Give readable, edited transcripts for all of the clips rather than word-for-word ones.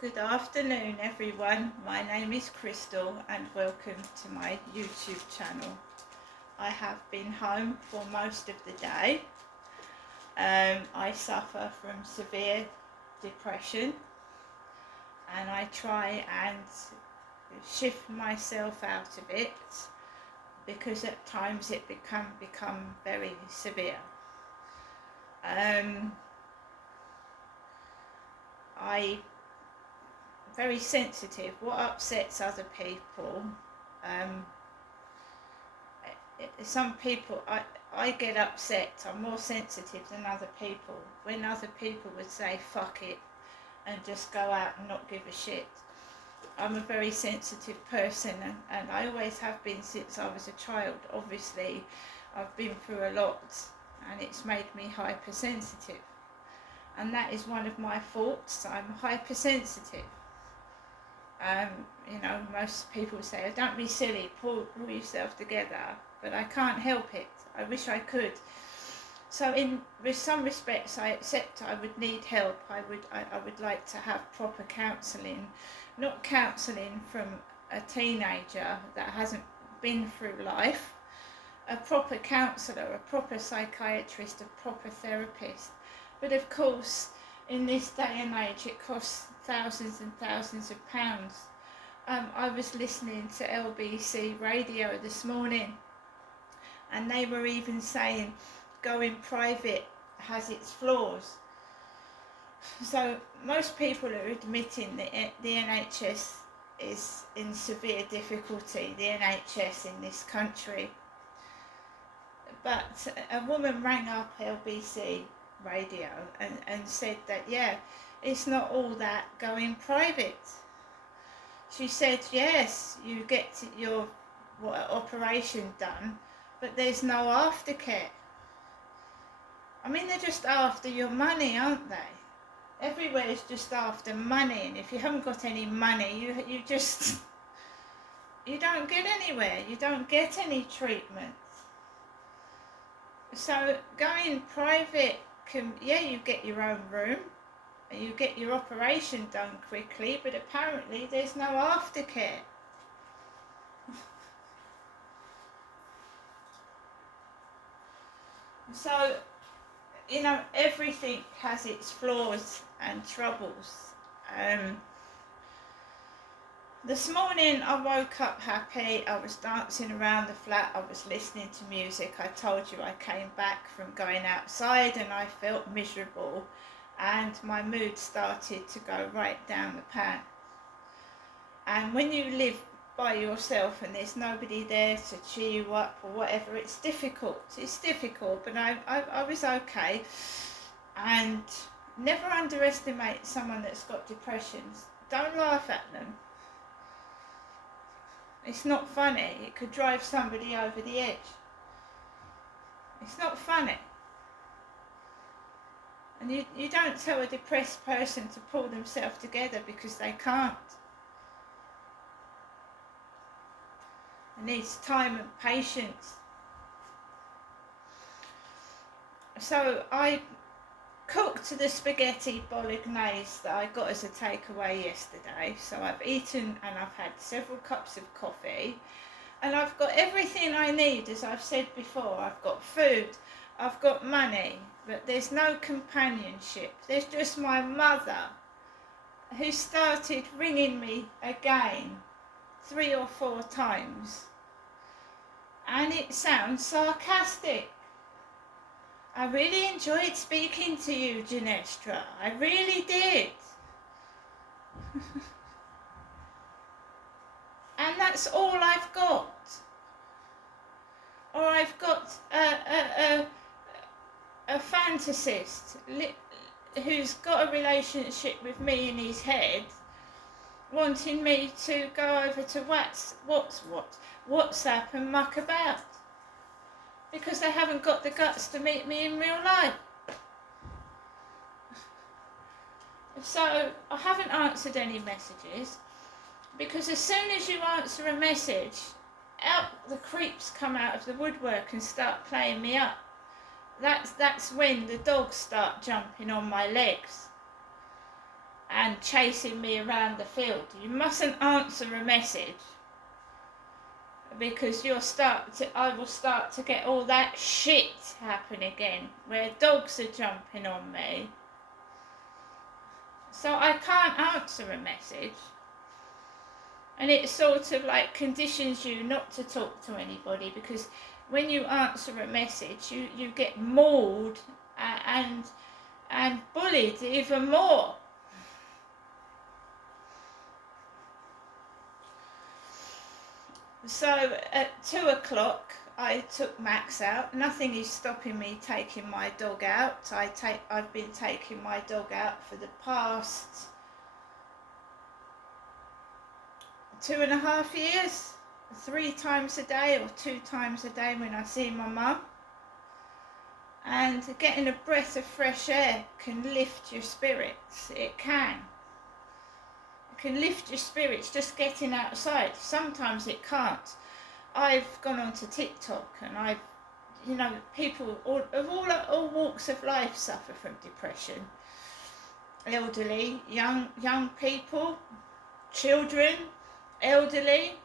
Good afternoon, everyone. My name is Crystal and welcome to my YouTube channel. I have been home for most of the day. I suffer from severe depression and I try and shift myself out of it because at times it become very severe. I very sensitive. What upsets other people, some people, I get upset. I'm more sensitive than other people. When other people would say fuck it and just go out and not give a shit. I'm a very sensitive person and I always have been since I was a child. Obviously I've been through a lot and it's made me hypersensitive, and that is one of my faults. I'm hypersensitive. Most people say, oh, don't be silly, pull yourself together, but I can't help it. I wish I could. So with some respects I accept I would need help. I would like to have proper counselling, not counselling from a teenager that hasn't been through life, a proper counsellor, a proper psychiatrist, a proper therapist. But of course, in this day and age, it costs thousands and thousands of pounds. I was listening to LBC radio this morning, and they were even saying going private has its flaws. So most people are admitting that the NHS is in severe difficulty, the NHS in this country. But a woman rang up LBC radio and said that, yeah, it's not all that going private. She said, yes, you get your operation done, but there's no aftercare. I mean, they're just after your money, aren't they? Everywhere's just after money, and if you haven't got any money, you just, you don't get anywhere, you don't get any treatment. So going private you get your own room, you get your operation done quickly, but apparently there's no aftercare. So, everything has its flaws and troubles. This morning I woke up happy. I was dancing around the flat, I was listening to music. I told you I came back from going outside and I felt miserable and my mood started to go right down the pan. And when you live by yourself and there's nobody there to cheer you up or whatever, it's difficult, but I was okay. And never underestimate someone that's got depressions. Don't laugh at them. It's not funny. It could drive somebody over the edge. It's not funny. And you don't tell a depressed person to pull themselves together because they can't. It needs time and patience. So I cooked the spaghetti bolognese that I got as a takeaway yesterday. So I've eaten and I've had several cups of coffee and I've got everything I need. As I've said before, I've got food, I've got money, but there's no companionship. There's just my mother, who started ringing me again 3 or 4 times, and it sounds sarcastic. I really enjoyed speaking to you, Ginestra. I really did. And that's all I've got. Or I've got a fantasist who's got a relationship with me in his head, wanting me to go over to WhatsApp and muck about, because they haven't got the guts to meet me in real life. So I haven't answered any messages, because as soon as you answer a message, the creeps come out of the woodwork and start playing me up. That's when the dogs start jumping on my legs. and chasing me around the field. You mustn't answer a message, because I will start to get all that shit happen again, where dogs are jumping on me. So I can't answer a message. And it sort of like conditions you not to talk to anybody, because when you answer a message, you get mauled and bullied even more. So at 2 o'clock, I took Max out. Nothing is stopping me taking my dog out. I've been taking my dog out for the past 2.5 years, 3 times a day or 2 times a day when I see my mum. And getting a breath of fresh air can lift your spirits. It can lift your spirits, just getting outside. Sometimes it can't. I've gone onto TikTok, and people of all walks of life suffer from depression. Elderly, young people, children, elderly,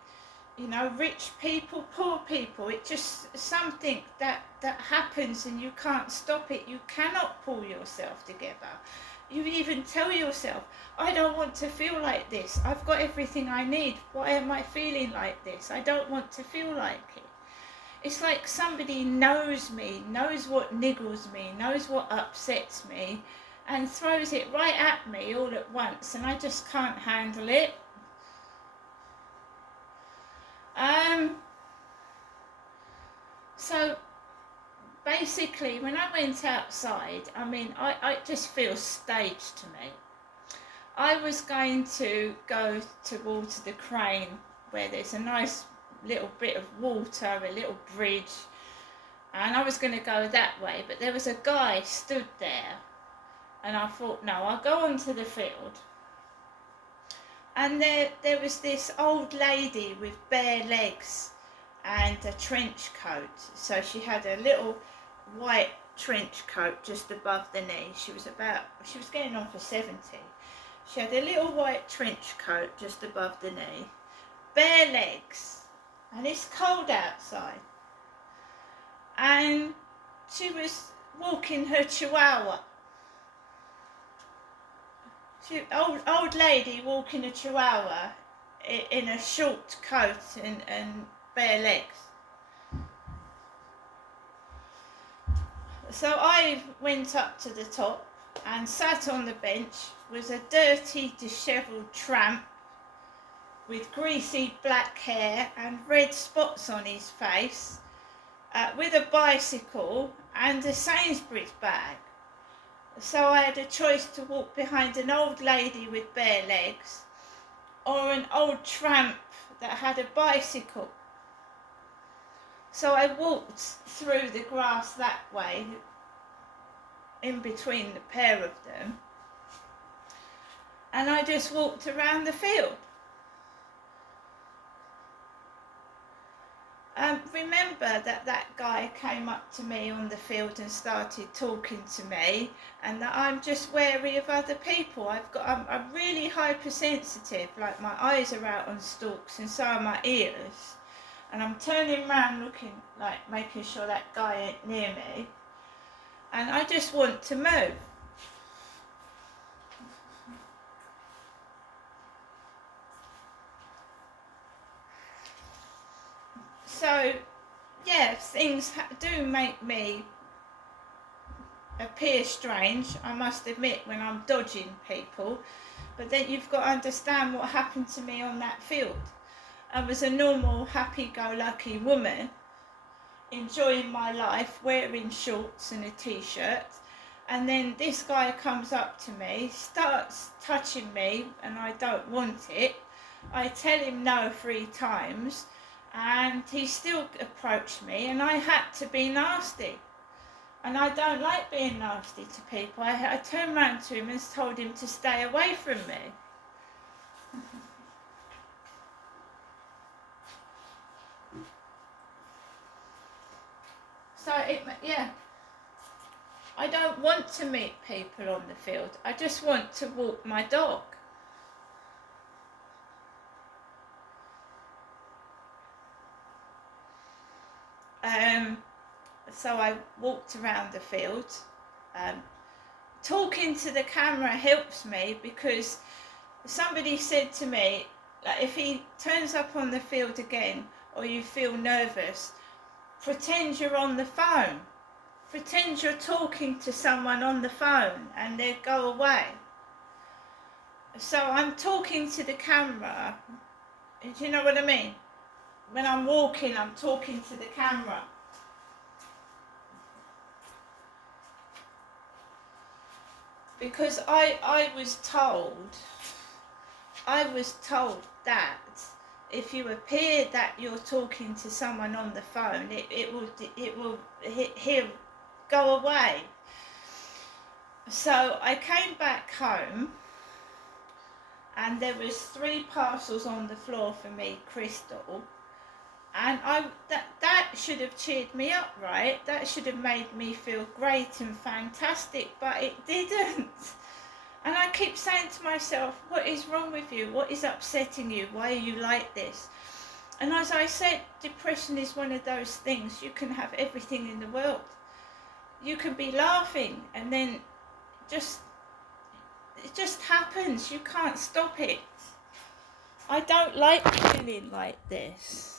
rich people, poor people. It's just something that happens, and you can't stop it. You cannot pull yourself together. You even tell yourself, I don't want to feel like this. I've got everything I need. Why am I feeling like this? I don't want to feel like it. It's like somebody knows me, knows what niggles me, knows what upsets me, and throws it right at me all at once, and I just can't handle it. So basically, when I went outside, I just feel staged to me. I was going to go towards the crane, where there's a nice little bit of water, a little bridge, and I was going to go that way, but there was a guy stood there, and I thought, no, I'll go onto the field. And there was this old lady with bare legs and a trench coat. So she had a little white trench coat just above the knee. She was getting on for 70. She had a little white trench coat just above the knee, bare legs, and it's cold outside. And she was walking her chihuahua. Old lady walking a chihuahua in a short coat and bare legs. So I went up to the top, and sat on the bench was a dirty, dishevelled tramp with greasy black hair and red spots on his face, with a bicycle and a Sainsbury's bag. So I had a choice to walk behind an old lady with bare legs, or an old tramp that had a bicycle. So I walked through the grass that way, in between the pair of them, and I just walked around the field. Remember that guy came up to me on the field and started talking to me, and that I'm just wary of other people. I'm really hypersensitive, like my eyes are out on stalks and so are my ears, and I'm turning around looking, like making sure that guy ain't near me, and I just want to move. So yeah, things do make me appear strange, I must admit, when I'm dodging people, but then you've got to understand what happened to me on that field. I was a normal, happy-go-lucky woman, enjoying my life, wearing shorts and a t-shirt, and then this guy comes up to me, starts touching me, and I don't want it. I tell him no 3 times, and he still approached me, and I had to be nasty. And I don't like being nasty to people. I turned round to him and told him to stay away from me. So yeah. I don't want to meet people on the field. I just want to walk my dog. So I walked around the field. Talking to the camera helps me because somebody said to me, like, if he turns up on the field again or you feel nervous, pretend you're on the phone. Pretend you're talking to someone on the phone and they'll go away. So I'm talking to the camera. Do you know what I mean? When I'm walking, I'm talking to the camera. Because I was told that if you appear that you're talking to someone on the phone, he'll go away. So I came back home and there was 3 parcels on the floor for me, Crystal, and that should have cheered me up, right? That should have made me feel great and fantastic, but it didn't. And I keep saying to myself, what is wrong with you? What is upsetting you? Why are you like this? And as I said, depression is one of those things. You can have everything in the world. You can be laughing and then it just happens. You can't stop it. I don't like feeling like this.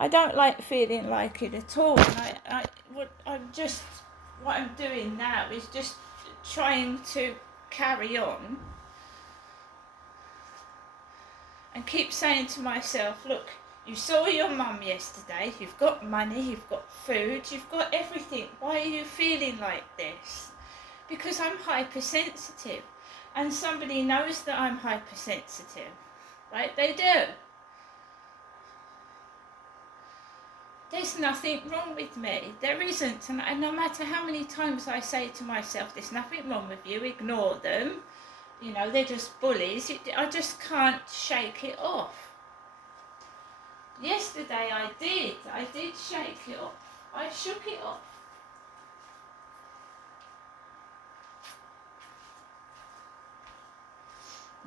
I don't like feeling like it at all. And what I'm doing now is just trying to carry on and keep saying to myself, look, you saw your mum yesterday, you've got money, you've got food, you've got everything. Why are you feeling like this? Because I'm hypersensitive, and somebody knows that I'm hypersensitive, right? They do. There's nothing wrong with me. There isn't. And no matter how many times I say to myself, there's nothing wrong with you, ignore them. You know, they're just bullies. I just can't shake it off. Yesterday I did shake it off. I shook it off.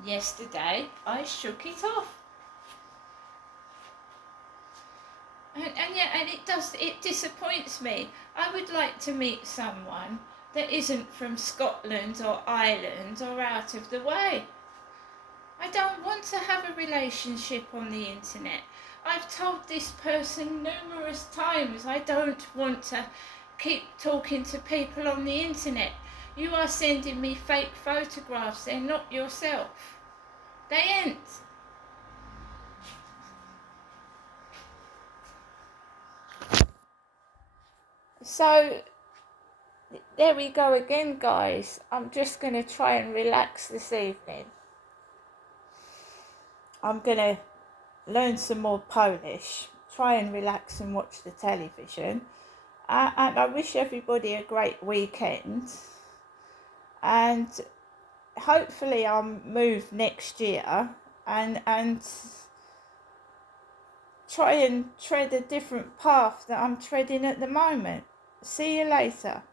Yesterday I shook it off. And it disappoints me. I would like to meet someone that isn't from Scotland or Ireland or out of the way. I don't want to have a relationship on the internet. I've told this person numerous times I don't want to keep talking to people on the internet. You are sending me fake photographs. They're not yourself. They ain't. So there we go again, guys. I'm just going to try and relax this evening. I'm going to learn some more Polish, try and relax and watch the television. And I wish everybody a great weekend. And hopefully I'll move next year and try and tread a different path that I'm treading at the moment. See you later.